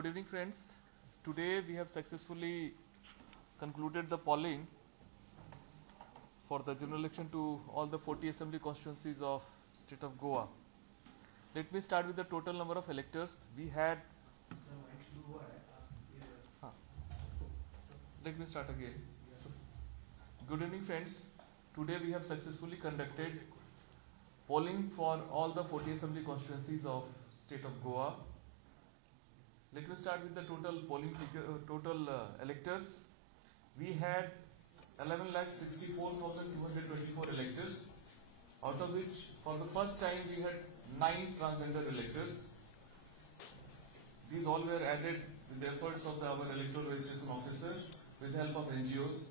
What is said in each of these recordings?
Good evening, friends. Today we have successfully concluded the polling for the general election to all the 40 assembly constituencies of state of Goa. Let me start with the total number of electors. We had let me start again. Good evening, friends. Today we have successfully conducted polling for all the 40 assembly constituencies of state of Goa. Let me start with the total polling figure, electors. We had 11,64,224 electors, out of which for the first time we had 9 transgender electors. These all were added with the efforts of our electoral registration officer with the help of NGOs.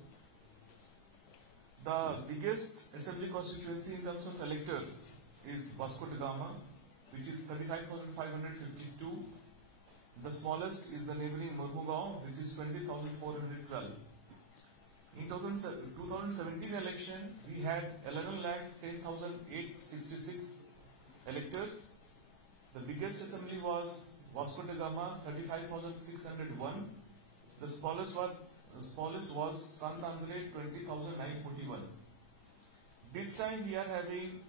The biggest assembly constituency in terms of electors is Vasco da Gama, which is 35,552. The smallest is the neighboring Mormugao, which is 20,412. In 2017 election, we had 11,10,866 electors. The biggest assembly was Vasco da Gama, 35,601. The smallest was Sant Andre, 20,941. This time we are having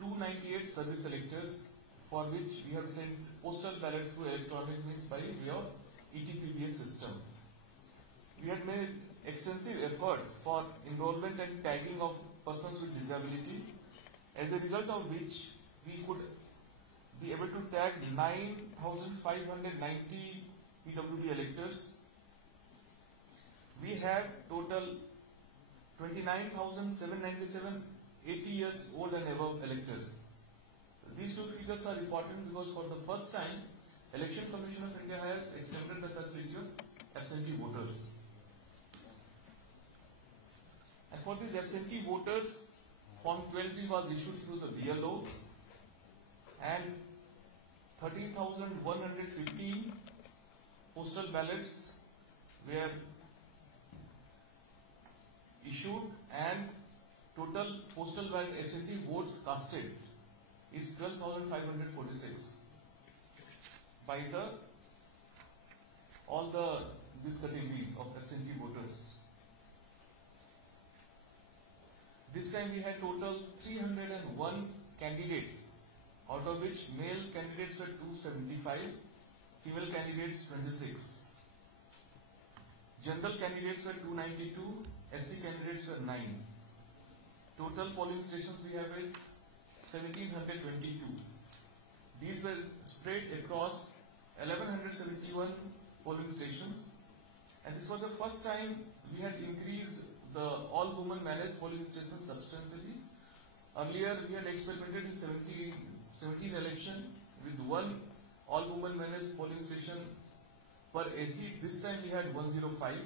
298 service electors, for which we have sent postal ballot to electronic means by way of ETPBS system. We had made extensive efforts for enrollment and tagging of persons with disability, as a result of which we could be able to tag 9,590 PWD electors. We have total 29,797 80 years old and above electors. These two figures are important because for the first time, Election Commission of India has extended the facility of absentee voters. And for these absentee voters, Form 12B was issued through the BLO, and 13,115 postal ballots were issued, and total postal ballot absentee votes casted is 12,546 by these categories of absentee voters. This time we had total 301 candidates, out of which male candidates were 275, female candidates 26. General candidates were 292, SC candidates were 9. Total polling stations we have it 1722. These were spread across 1171 polling stations, and this was the first time we had increased the all-women managed polling stations substantially. Earlier we had experimented in 17 election with one all-women managed polling station per AC. This time we had 105.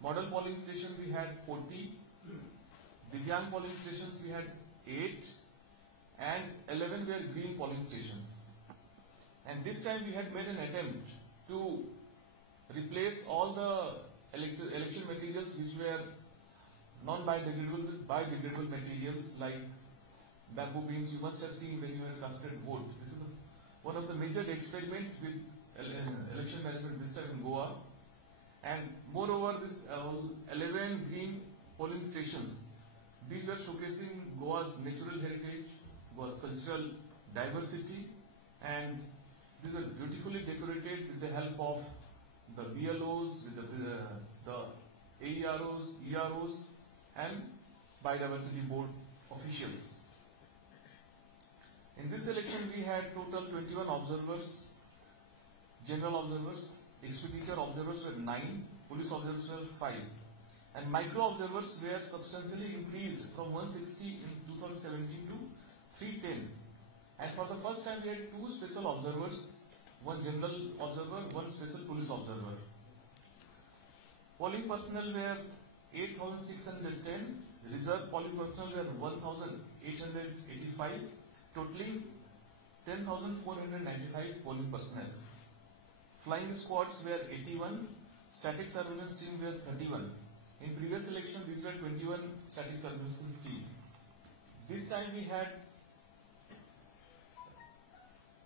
Model polling station we had 40. Divyang polling stations we had 8, and 11 were green polling stations. And this time we had made an attempt to replace all the election materials which were non-biodegradable with biodegradable materials like bamboo beams. You must have seen when you have casted vote. This is one of the major experiments with election management this time in Goa. And moreover, this 11 green polling stations, these were showcasing Goa's natural heritage, Goa's cultural diversity, and these were beautifully decorated with the help of the BLOs, with the AEROs, EROs, and Biodiversity Board officials. In this election, we had total 21 observers, general observers, expenditure observers were 9, police observers were 5. And micro observers were substantially increased from 160 in 2017 to 310. And for the first time we had 2 special observers, one general observer, one special police observer. Polling personnel were 8,610, reserve polling personnel were 1,885, totaling 10,495 polling personnel. Flying squads were 81, static surveillance team were 31. In previous election, these were 21 static surveillance team. This time we had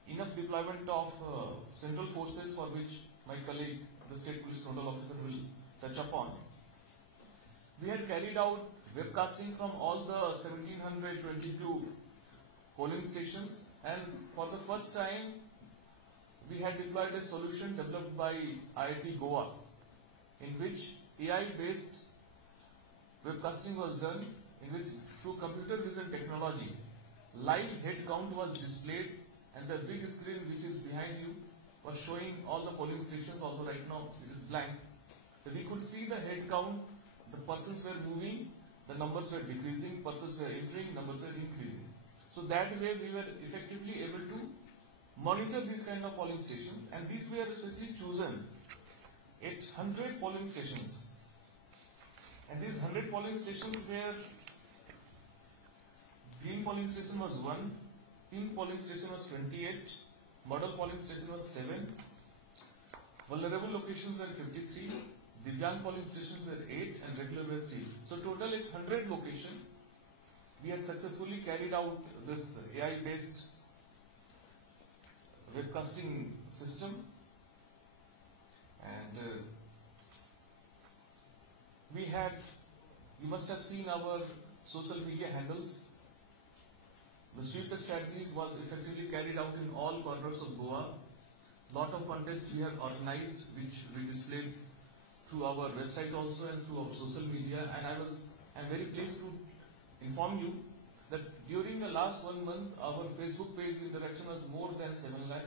enough deployment of central forces, for which my colleague, the State Police Nodal Officer, will touch upon. We had carried out webcasting from all the 1722 polling stations, and for the first time we had deployed a solution developed by IIT Goa, in which AI-based webcasting was done, in which through computer vision technology, live head count was displayed, and the big screen which is behind you was showing all the polling stations, although right now it is blank. But we could see the head count, the persons were moving, the numbers were decreasing, persons were entering, numbers were increasing. So that way we were effectively able to monitor these kind of polling stations, and these were especially chosen 800 polling stations. And these 100 polling stations were, green polling station was 1, pink polling station was 28, model polling station was 7, vulnerable locations were 53, Divyang polling stations were 8, and regular were 3. So total 100 locations. We had successfully carried out this AI-based webcasting system, and you must have seen our social media handles. The sweep strategies was effectively carried out in all corners of Goa. Lot of contests we have organized, which we displayed through our website also and through our social media, and I'm very pleased to inform you that during the last 1 month, our Facebook page interaction was more than 7 lakh.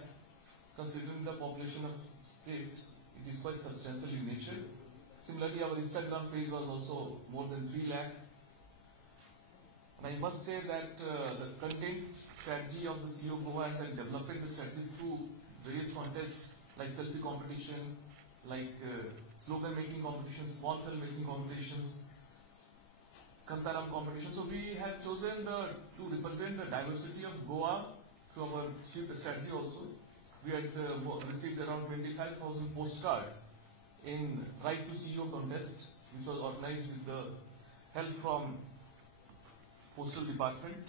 Considering the population of state, it is quite substantial in nature. Similarly, our Instagram page was also more than 3 lakh. And I must say that the content strategy of the CEO Goa and then developing the strategy through various contests like selfie competition, like slogan making competitions, small film making competitions, Kantaram competition. So we have chosen to represent the diversity of Goa through our sweep strategy also. We had received around 25,000 postcards in Right to CEO contest, which was organized with the help from Postal Department.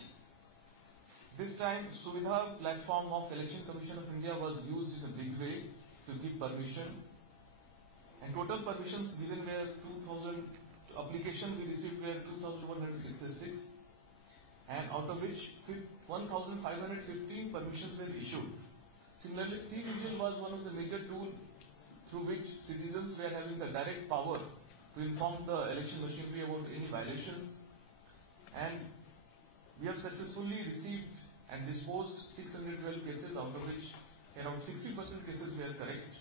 This time, Suvidha platform of Election Commission of India was used in a big way to give permission. And total permissions given were 2,000, applications we received were 2,166, and out of which 1,515 permissions were issued. Similarly, C-Vigil was one of the major tools through which citizens were having the direct power to inform the election machinery about any violations. And we have successfully received and disposed 612 cases, out of which around 60% cases were correct.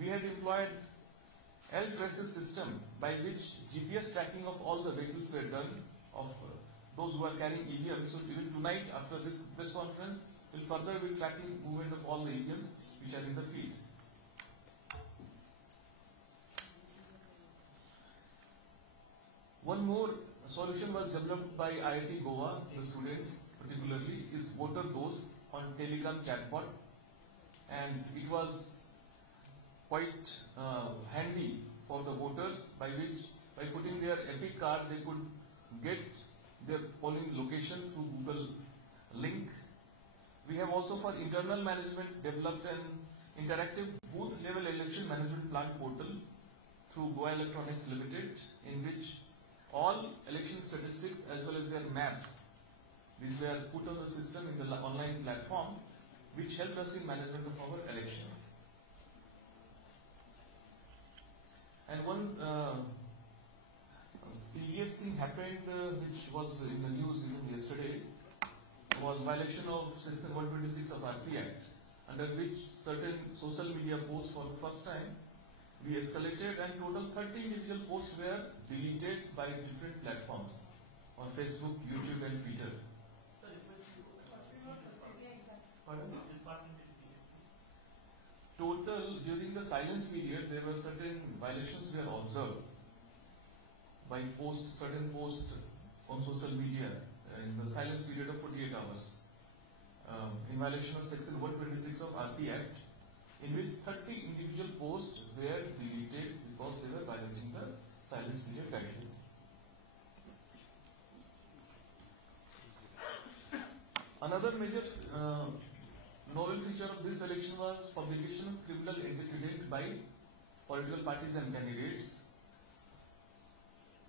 We had employed L-traces system by which GPS tracking of all the vehicles were done of those who are carrying EVMs. So even tonight, after this press conference, we'll further be tracking movement of all the EVMs which are in the field. One more solution was developed by IIT Goa, the students particularly, is Voter Dost on Telegram chatbot, and it was quite handy for the voters, by which by putting their Epic card they could get their polling location through Google link. We have also for internal management developed an interactive booth level election management plan portal through Goa Electronics Limited, in which all election statistics as well as their maps, these were put on the system in the online platform, which helped us in management of our election. And one serious thing happened, which was in the news even yesterday, was violation of Section 126 of RP Act, under which certain social media posts for the first time we escalated, and total 30 individual posts were deleted by different platforms on Facebook, YouTube and Twitter. Total, during the silence period, there were certain violations were observed by certain posts on social media in the silence period of 48 hours in violation of Section 126 of RP Act, in which 30 individual posts were deleted because they were violating the silence period guidelines. Another major novel feature of this election was publication of criminal antecedent by political parties and candidates.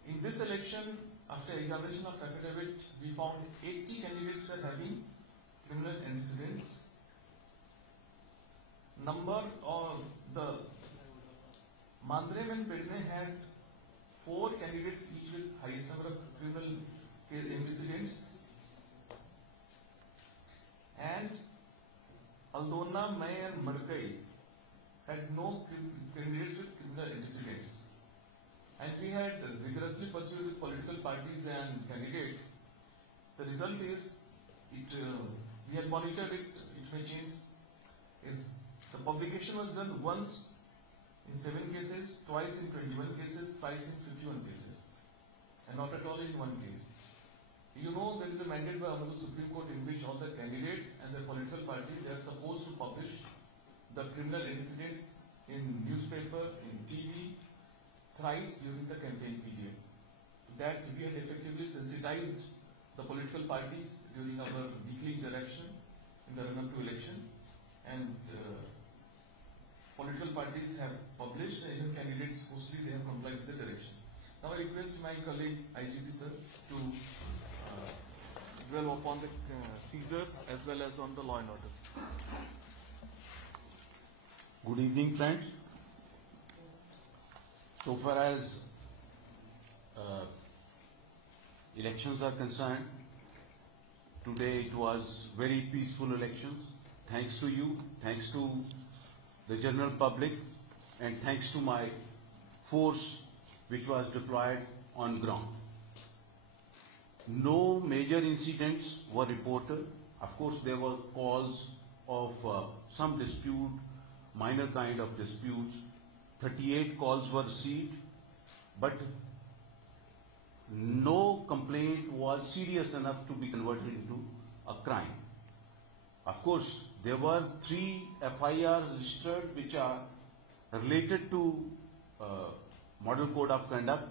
In this election, after examination of affidavit, we found 80 candidates were having criminal antecedents. Number of the Mandrem and Bedne had 4 candidates each with highest number of criminal antecedents, and Aldona, May and Markai had no candidates with criminal antecedents. And we had vigorously pursued with political parties and candidates. The result is, we had monitored it, it may change, is the publication was done once in 7 cases, twice in 21 cases, thrice in 51 cases, and not at all in 1 case. You know, there is a mandate by Honorable Supreme Court in which all the candidates and their political party, they are supposed to publish the criminal antecedents in newspaper, in TV, thrice during the campaign period. That we had effectively sensitized the political parties during our weekly interaction in the run-up to election, and political parties have published, and even candidates mostly they have complied with the direction. Now I request my colleague IGP sir to dwell upon the seizures as well as on the law and order. Good evening, friends. So far as elections are concerned, today it was very peaceful elections. Thanks to you, thanks to the general public, and thanks to my force which was deployed on ground. No major incidents were reported. Of course, there were calls of some dispute, minor kind of disputes. 38 calls were received, but no complaint was serious enough to be converted into a crime. Of course, there were 3 FIRs registered which are related to Model Code of Conduct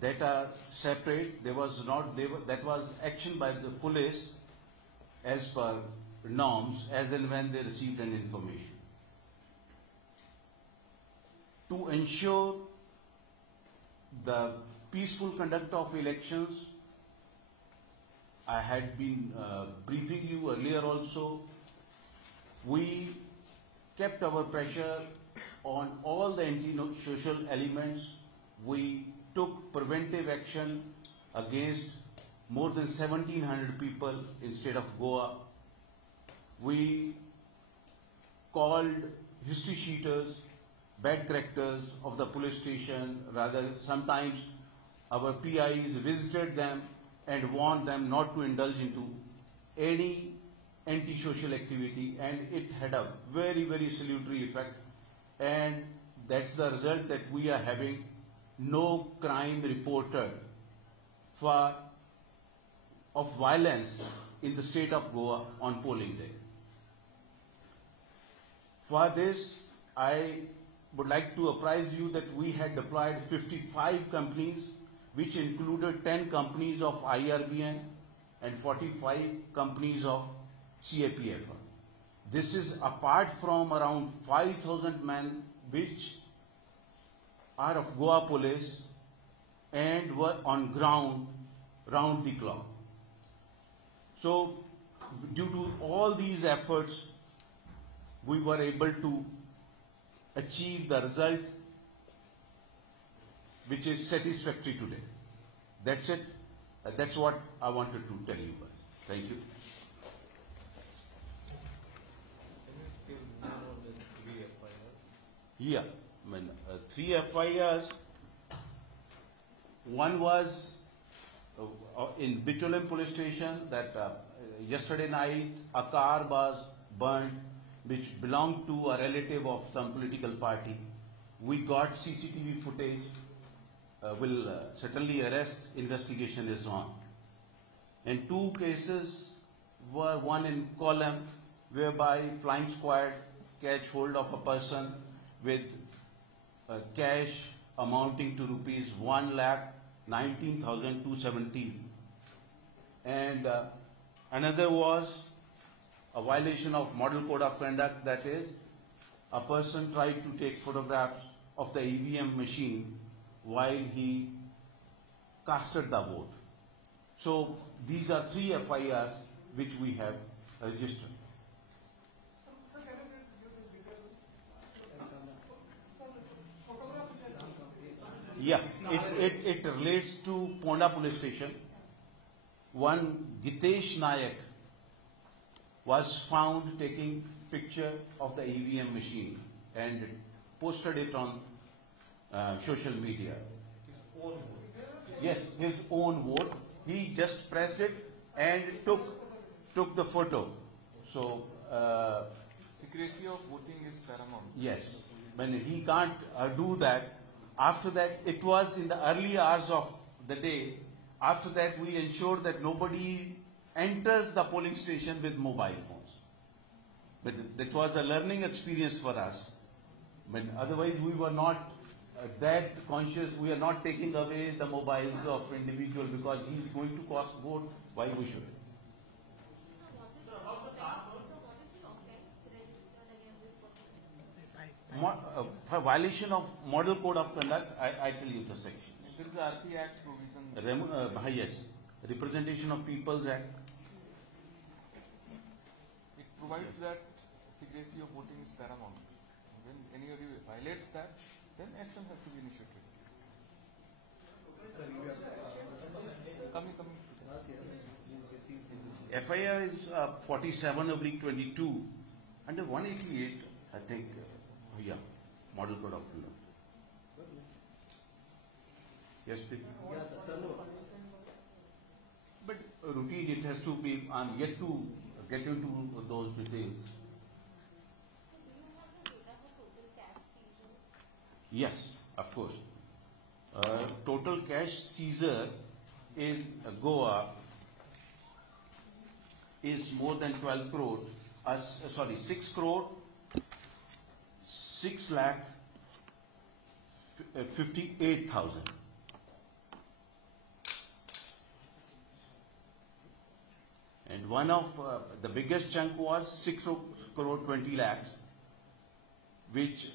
that are separate. That was action by the police as per norms as and when they received an information. To ensure the peaceful conduct of elections, I had been briefing you earlier also. We kept our pressure on all the anti-social elements. We took preventive action against more than 1,700 people in state of Goa. We called history sheeters, bad characters of the police station. Rather, sometimes our PIs visited them and warned them not to indulge into any anti-social activity, and it had a very, very salutary effect, and that's the result that we are having no crime reported of violence in the state of Goa on polling day. For this, I would like to apprise you that we had deployed 55 companies, which included 10 companies of IRBN and 45 companies of CAPF. This is apart from around 5,000 men which are of Goa police and were on ground round the clock. So, due to all these efforts, we were able to achieve the result which is satisfactory today. That's it. That's what I wanted to tell you. Thank you. Yeah, 3 FIRs. One was in Bicholim police station that yesterday night a car was burnt which belonged to a relative of some political party. We got CCTV footage, will certainly arrest, investigation is on. And 2 cases were, one in Kollam, whereby flying squad catch hold of a person with cash amounting to rupees 1,19,270. And another was a violation of Model Code of Conduct, that is, a person tried to take photographs of the EVM machine while he casted the vote. So these are 3 FIRs which we have registered. Yeah, it relates to Ponda police station. One Gitesh Nayak was found taking picture of the EVM machine and posted it on social media. Yes, his own vote. He just pressed it and took the photo. So secrecy of voting is paramount. yes, when he can't do that. After that, it was in the early hours of the day. After that, we ensured that nobody enters the polling station with mobile phones. But that was a learning experience for us. But otherwise, we were not that conscious. We are not taking away the mobiles of individual because he is going to cast vote. Why we should? For violation of Model Code of Conduct, I tell you the section. There is a RP Act provision. Yes, Representation of People's Act. It provides that secrecy of voting is paramount. When anybody violates that, then action has to be initiated. Coming. FIR is 47/22 under 188, I think. Yeah, Model Code of Conduct. Yes, please. But routine, it has to be. I'm yet to get into those details. Yes, of course. Total cash seizure in Goa is more than 12 crore. 6 crore, 6 lakh 58,000. And one of the biggest chunk was 6 crore 20 lakhs, which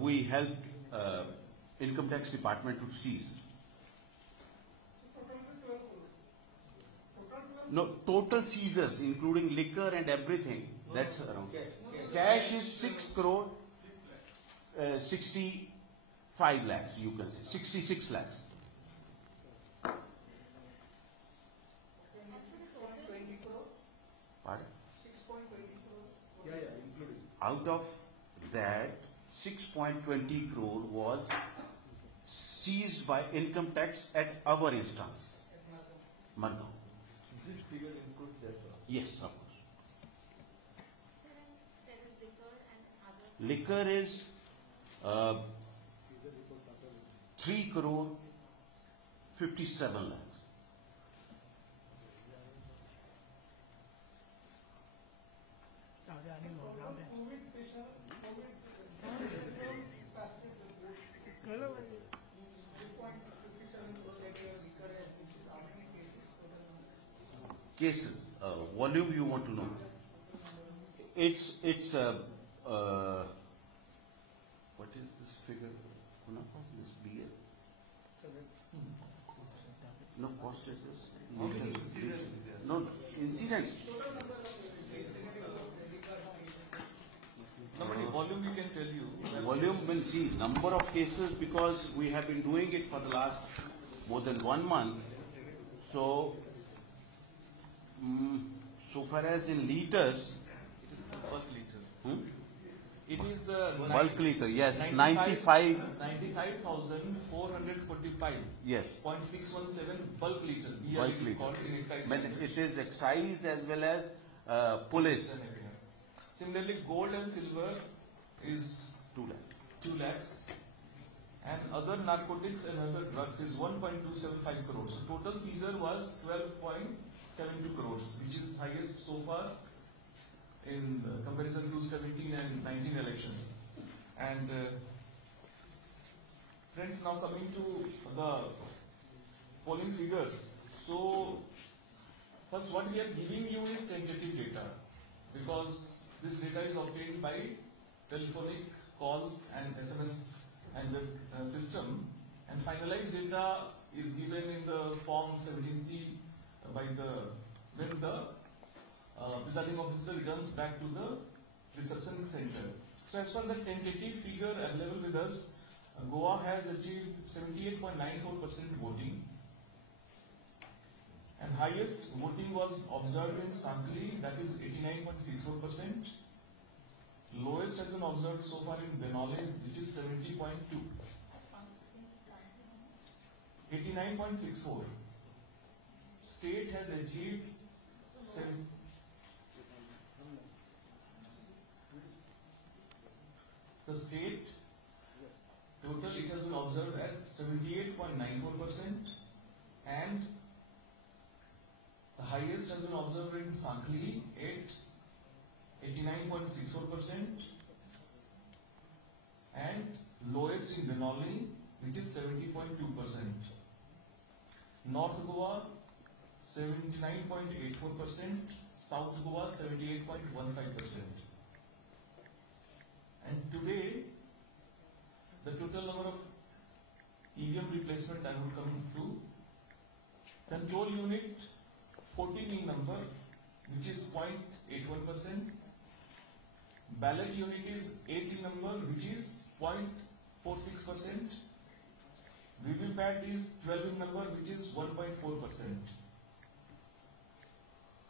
we helped Income Tax Department to seize. No, total seizures, including liquor and everything, that's around. Cash is 6 crore 65 lakhs, you can say, 66 lakhs. Pardon? Out of that, 6.20 crore was seized by income tax at our instance, Margao. This figure includes that? Yes, of course. Liquor is 3 crore 57 lakhs. Cases, volume you want to know. It's what is this figure? This BL? No, cost is this? No, incidents. Volume we can tell you. Volume will see number of cases because we have been doing it for the last more than 1 month. So, so far as in liters, it is bulk liter. It is bulk liter, yes, 95. 95,445. Yes. 0.617 bulk liter. Bulk It is liter. called in excise. But it is excise as well as police. Similarly, gold and silver is 2 lakhs. 2 lakhs. And other narcotics and other drugs is 1.275 crores. So total seizure was 12.72 crores, which is highest so far in comparison to 17 and 19 election. And friends, now coming to the polling figures. So first, what we are giving you is tentative data. because this data is obtained by telephonic calls and SMS and the system, and finalized data is given in the form 17C by when the presiding officer returns back to the reception center. So as per the tentative figure available with us, Goa has achieved 78.94% voting, and highest voting was observed in Sankhli, that is 89.64%. Lowest has been observed so far in Benoli, which is 70.2. 89.64. State has achieved the state total, it has been observed at 78.94%, and the highest has been observed in Sankhli at 89.64%, and lowest in Benoli, which is 70.2%. North Goa 79.84%, South Goa 78.15%. And today, the total number of EVM replacement I would come to. Control unit 14 number, which is 0.81%. Ballot unit is 80 number, which is 0.46%. VVPAT is 12 number, which is 1.4%.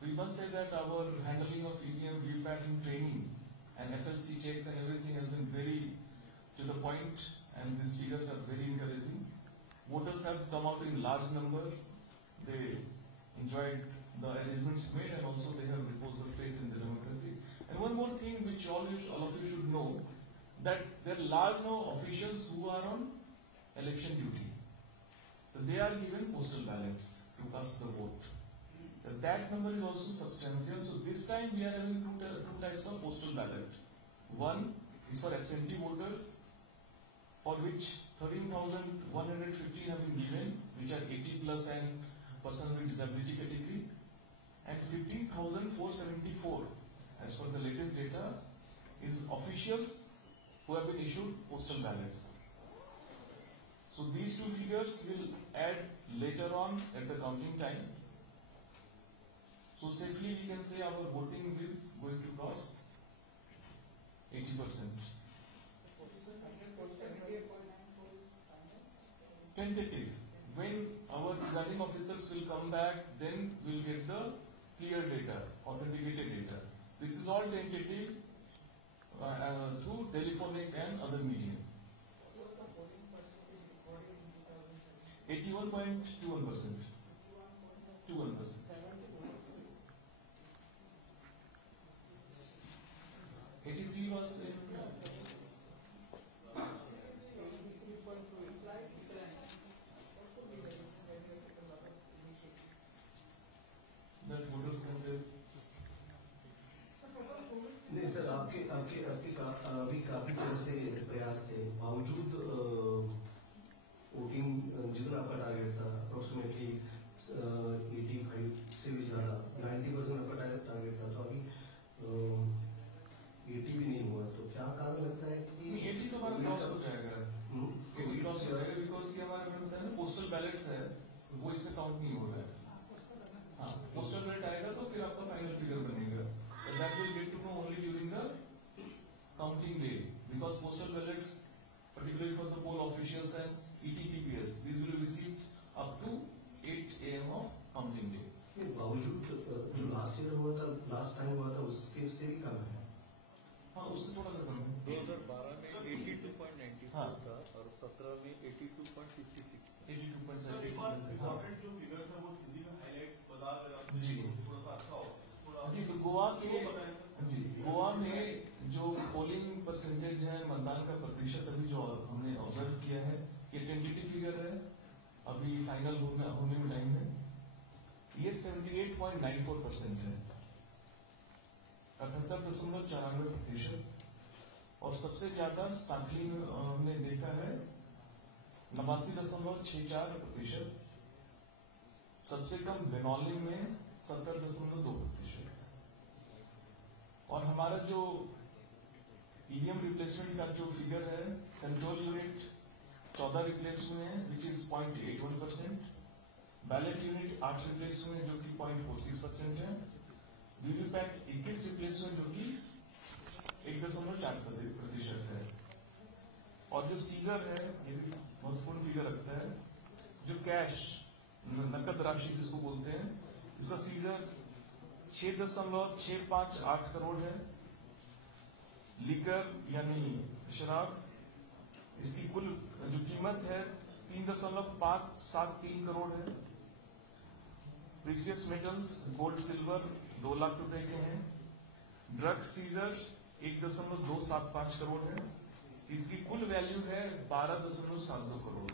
We must say that our handling of EVM, VVPAT in training and FLC checks and everything has been very to the point, and these figures are very encouraging. Voters have come out in large number. They enjoyed the arrangements made, and also they have reposed their faith in the democracy. And one more thing which all of you should know, that there are large now officials who are on election duty. So they are given postal ballots to cast the vote. That number is also substantial. So this time we are having two types of postal ballot. One is for absentee voter, for which 13,115 have been given, which are 80 plus and person with disability category, and 15,474 as per the latest data is officials who have been issued postal ballots. So these two figures will add later on at the counting time. So safely we can say our voting is going to cross 80%. Tentative. When our presiding officers will come back, then we'll get the clear data, authenticated data. This is all tentative through telephonic and other medium. 81.21%. 21%. 83 was in that voters can tell. नहीं sir, आपके अभी काफी तरह से प्रयास थे, बावजूद voting जितना आपका टारगेट था अप्रोक्सीमेटली 85 से भी ज्यादा 90% आपका टारगेट था, तो अभी 80 भी नहीं हुआ, तो क्या कारण लगता है कि 80 तो हमारा क्रॉस हो जाएगा, 80 क्रॉस हो जाएगा, बिकॉज ये हमारे मैंने बताया ना पोस्टल बैलेट्स है, वो इसमें काउंट नहीं हो रहा है. हाँ, पोस्टल बैलेट आएगा तो फिर आपका फाइनल फिगर बनेगा. That will get to know only during the counting day, because postal ballots, particularly for the poll officials and ETPPS, these will be received up to 8 AM of counting day. बावजूद जो last year हुआ था, last time हुआ था, उसके से भी कम है. हाँ, उससे थोड़ा सा कम है. 2012 में 82.94 हाँ. था और 17 में 82.56. 82.56. जो फिगर था वो हिंदी में हाईलाइट बता देगा जी. थोड़ा सा अच्छा हो. जी, तो गोवा में जो पोलिंग परसेंटेज है, मतदान का प्रतिशत अभी जो हमने ऑब्जर्व किया है, ये टेंटेटिव फिगर है, अभी फाइनल होने में टाइम है. ये 78.94% है, 78.94%. और सबसे ज्यादा सांखली में हमने देखा है 89.64%. सबसे कम बेनौली में 70.2%. और हमारा जो ईवीएम रिप्लेसमेंट का जो फिगर है, कंट्रोल यूनिट 14 रिप्लेस हुए हैं which is 0.81%, ballot unit 8 replace हुए हैं जो कि 0.46% है, वीवीपैट 21 रिप्लेस हुए जो कि 1.4% है, और जो सीजर है ये भी महत्वपूर्ण फिगर रखता है, जो कैश नकद राशि जिसको बोलते हैं, इसका सीजर 6.658 करोड़ है, लिकर यानी शराब इसकी कुल जो कीमत है 3.573 करोड़ है, precious metals gold silver 2 lakh रुपए के हैं, ड्रग्स सीजर 1.275 करोड़ है, इसकी कुल वैल्यू है 12.72 करोड़।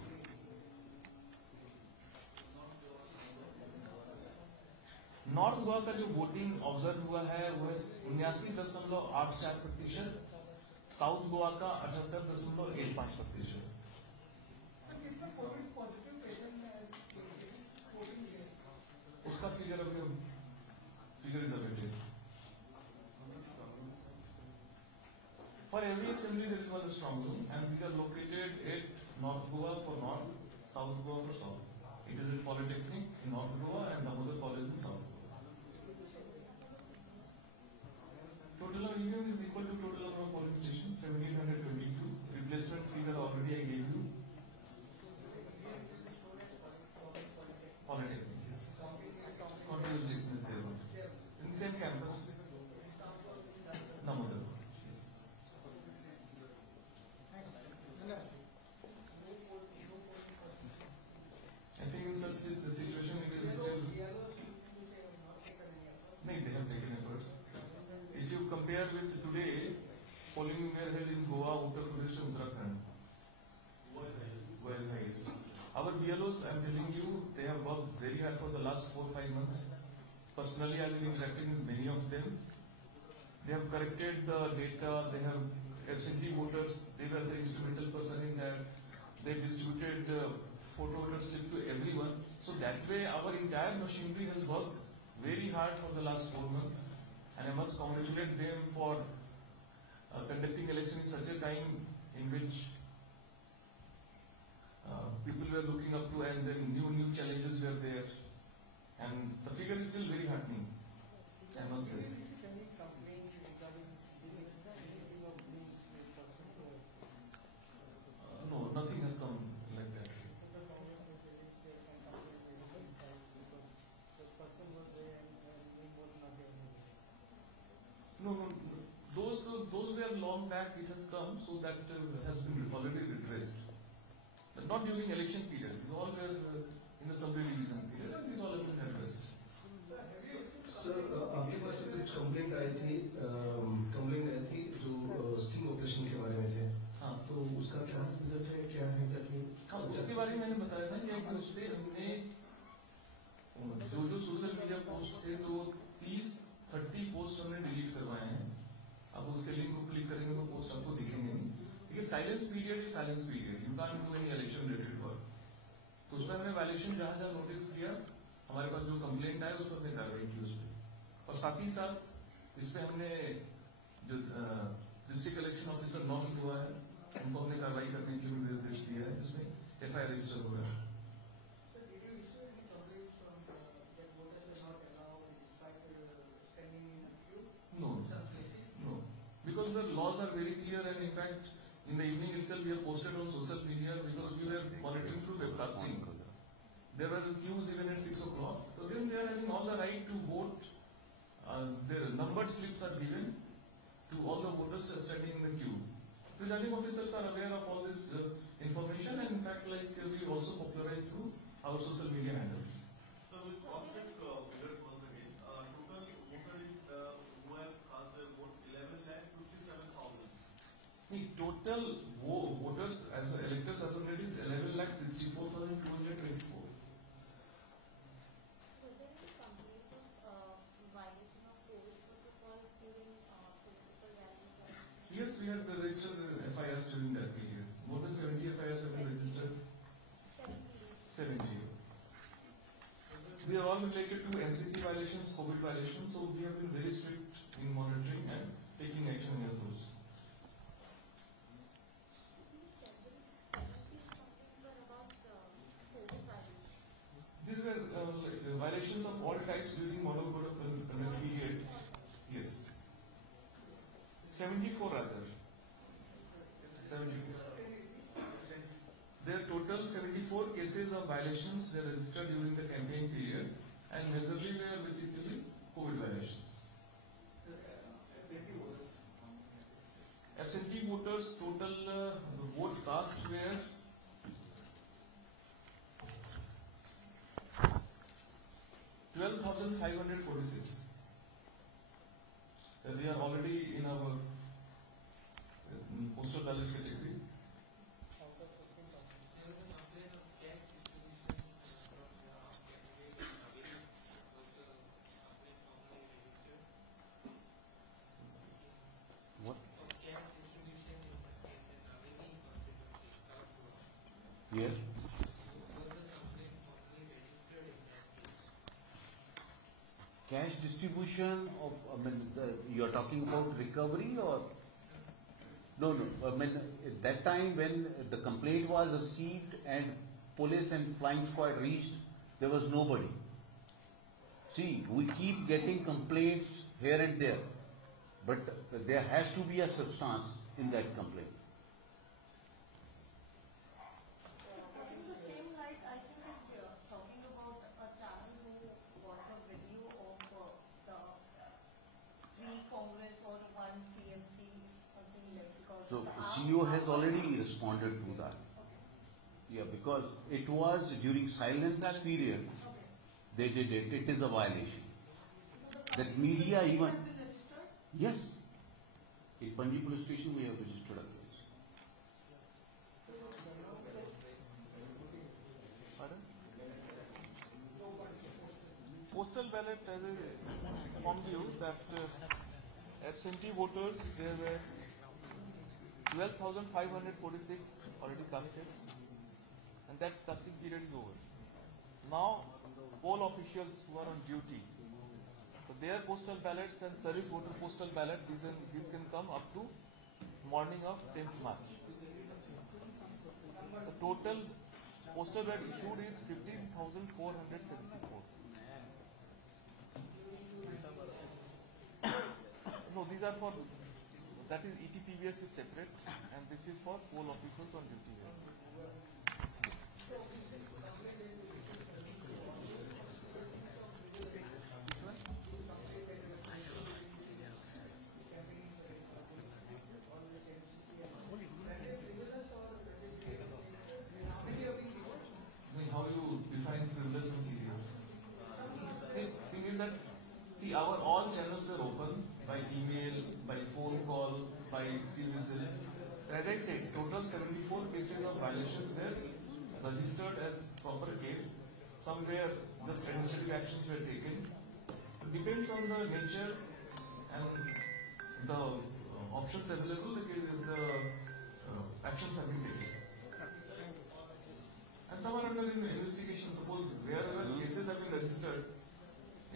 नॉर्थ गोवा का जो वोटिंग ऑब्जर्व हुआ है वो है 79.84%, साउथ गोवा का 78.15%। उसका फिगर अभी is awaited. For every assembly there is one strong room and these are located at North Goa for North, South Goa for South. It is in Polytechnic in North Goa and Damodar College in South Goa. Total number of union is equal to total number of polling stations 1722. Replacement figure already I gave you. Polytechnic, yes. Continual sickness there. In the same campus, Damodar. The situation which is still they have taken efforts. If you compare with today, polling were held in Goa, Uttar Pradesh and Uttarakhand. Goa is highest. Our BLOs, I am telling you, they have worked very hard for the last 4-5 months. Personally, I have been interacting with many of them. They have corrected the data, they have absentee voters, they were the instrumental person in that. They distributed photo voter slip to everyone. So that way our entire machinery has worked very hard for the last 4 months, and I must congratulate them for conducting election in such a time in which people were looking up to, and then new challenges were there, and the figure is still very heartening, I must say. No, nothing has come like that. No, those were long back. It has come, so that has been already redressed. But not during election period. These all were in the sub division period, and these all have been addressed. Sir आपके पास से कुछ complaint आई थी जो sting operation के बारे में थे, हाँ, तो उसका क्या रिजल्ट है, क्या है एग्जैक्टली? हाँ, उसके बारे में मैंने बताया ना कि उस पे हमने जो सोशल मीडिया पोस्ट थे तो 30 पोस्ट हमने डिलीट करवाए हैं। अब उसके लिंक को क्लिक करेंगे तो पोस्ट आपको दिखेंगे नहीं, ठीक है। Silence period is silence period, you can't do any election related work. तो उसमें हमने वायलेशन जहां नोटिस किया, हमारे पास जो कंप्लेंट आया उस पर हमने कार्रवाई की उस पर, और साथ ही साथ इस पे हमने जो डिस्ट्रिक्ट इलेक्शन ऑफिसर नॉर्थ हुआ है उनको हमने कार्रवाई करने के लिए निर्देश दिया है, जिसमें FIR रजिस्टर हो रहा है। No, because the laws are very clear, and in fact in the evening itself we have posted on social media because we were monitoring through webcasting. There were queues even at 6 o'clock. So then they are having all the right to vote. Their numbered slips are given to all the voters standing in the queue. Presiding officers are aware of all this information, and in fact, like we also popularize through our social media handles. So with conflict figure once again, total voters who have cast their vote 11,57,000. The total voters as electors as on date is 11,64,224. Yes, we have registered FIRs during that period. More than 70 FIRs have been registered. 70. They are all related to MCC violations, COVID violations, so we have been very strict in monitoring and taking action against those. These were violations of all types during model code of conduct period. Yes. 74 rather. 74. There are total 74 cases of violations were registered during the campaign period, and majorly were basically COVID violations. Absentee voters total vote cast were 12,546. They are already in our postal ballot category. What? Yes. Cash distribution of, you are talking about recovery or? No. At that time when the complaint was received and police and flying squad reached, there was nobody. See, we keep getting complaints here and there, but there has to be a substance in that complaint. In the same light, I think it's talking about a channel who got a video of the Cconference or one TMC, something like because. So the CEO has already responded to that. Yeah, because it was during silence period, they did it. It is a violation. That media even. Yes. In Panji police station we have registered a case. Pardon? Postal ballot, as I informed you that absentee voters, there were 12,546 already casted, and that casting period is over. Now, poll officials who are on duty, so their postal ballots and service voter postal ballot, these can come up to morning of 10th March. The total postal ballot issued is 15,474. No, these are for, that is ETPBS is separate, and this is for poll officials on duty here. How you define frivolous and serious? Thing is that, see, our all channels are open by email, by phone call, by CVSL. As I said, total 74 cases of violations were registered as proper case. Somewhere just administrative actions were taken. It depends on the nature and the options available, the actions have been taken. And some are under investigation. Suppose wherever cases have been registered,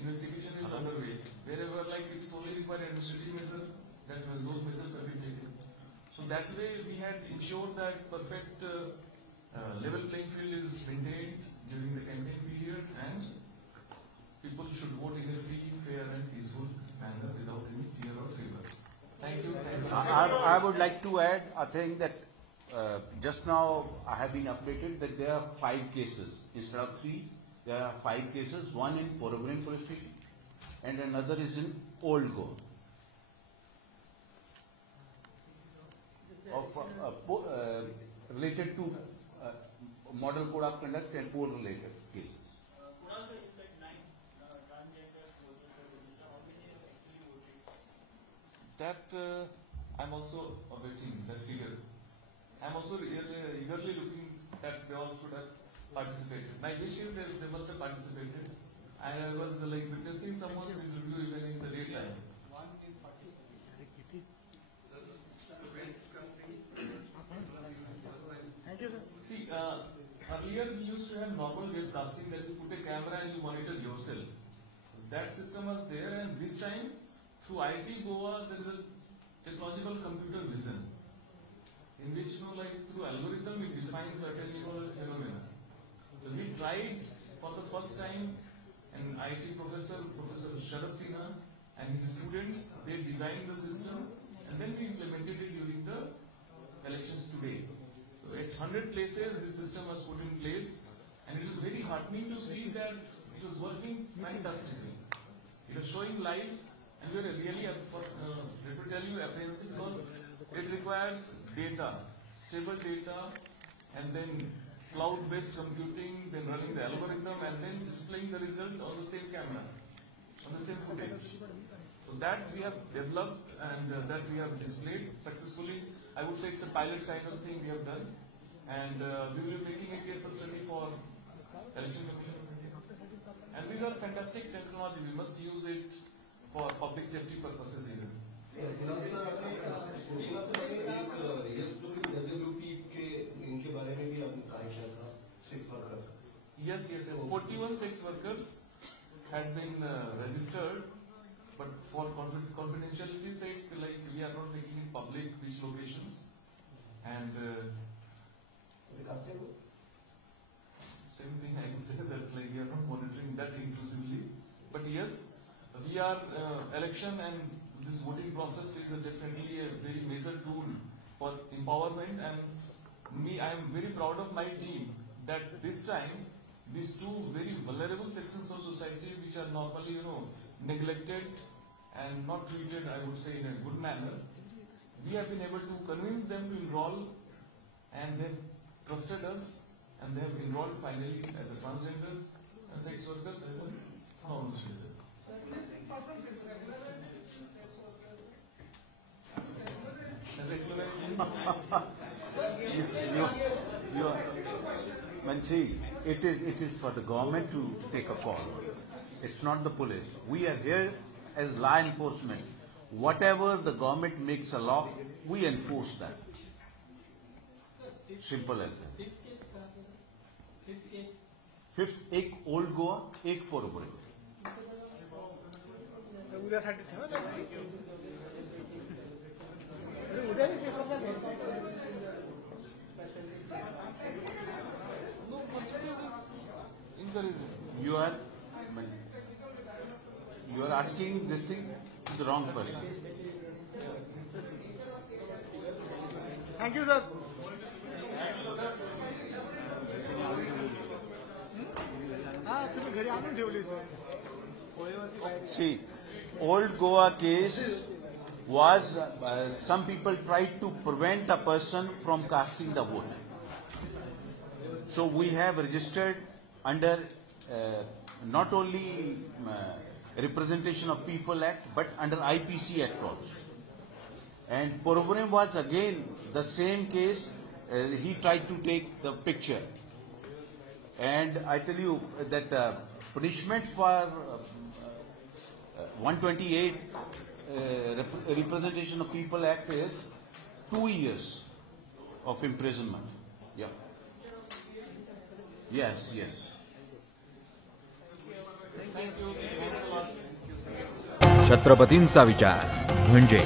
investigation is underway. Wherever like it's only required administrative measure, that those measures have been taken. So that way we had ensured that perfect level playing field is maintained during the campaign period, and people should vote in a free, fair and peaceful manner without any fear or favor. Thank you. I would like to add a thing that just now I have been updated that there are 5 cases. Instead of 3, there are 5 cases. One in Porobrin police station and another is in Old Goa. Related to model code of conduct and poll related cases. That I'm also awaiting that figure. I'm also eagerly looking that they all should have participated. My wish is that they must have participated. I was like witnessing someone's interview even in the daytime. Thank you, sir. See, earlier we used to have normal webcasting that you put a camera and you monitor yourself. That system was there, and this time through IIT Goa, there is a technological computer vision, in which, like through algorithm, it defines certain phenomena. So we tried for the first time, an IT professor, Professor Sharad Sinha, and his students, they designed the system, and then we implemented it during the elections today. So at 100 places, this system was put in place, and it was very heartening to see that it was working fantastically. It was showing live, and we were really, let me tell you, apprehensive because it requires data, stable data, and then cloud-based computing, then running the algorithm, and then displaying the result on the same camera, on the same footage. So that we have developed and that we have displayed successfully. I would say it's a pilot kind of thing we have done, and we will be making a case study for Election Commission of India. And these are fantastic technology. We must use it for public safety purposes even. Kunal sir आपने SWP के इनके बारे में भी आपने try किया था, 6 worker. Yes. 41 sex workers had been registered, but for confidentiality sake, like we are not making it public which locations, and same thing I can say that like we are not monitoring that inclusively. But yes, we are election and this voting process is definitely a very major tool for empowerment, and I am very proud of my team that this time these two very vulnerable sections of society which are normally neglected and not treated, I would say, in a good manner, we have been able to convince them to enroll, and they have trusted us, and they have enrolled finally as a transgenders and sex workers as a normal citizen. Mansi, it is for the government to take a call. It's not the police. We are here as law enforcement. Whatever the government makes a law, we enforce that. Simple as that. Fifth, एक old Goa, एक Porbandar. You are asking this thing to the wrong person. Thank you, sir. See, old Goa case was some people tried to prevent a person from casting the vote. So we have registered under not only Representation of People Act, but under IPC Act also. And Puravaram was again the same case. He tried to take the picture. And I tell you that punishment for 128 Representation of People Act is 2 years of imprisonment. Yeah. Yes. छत्रपतींचा विचार म्हणजे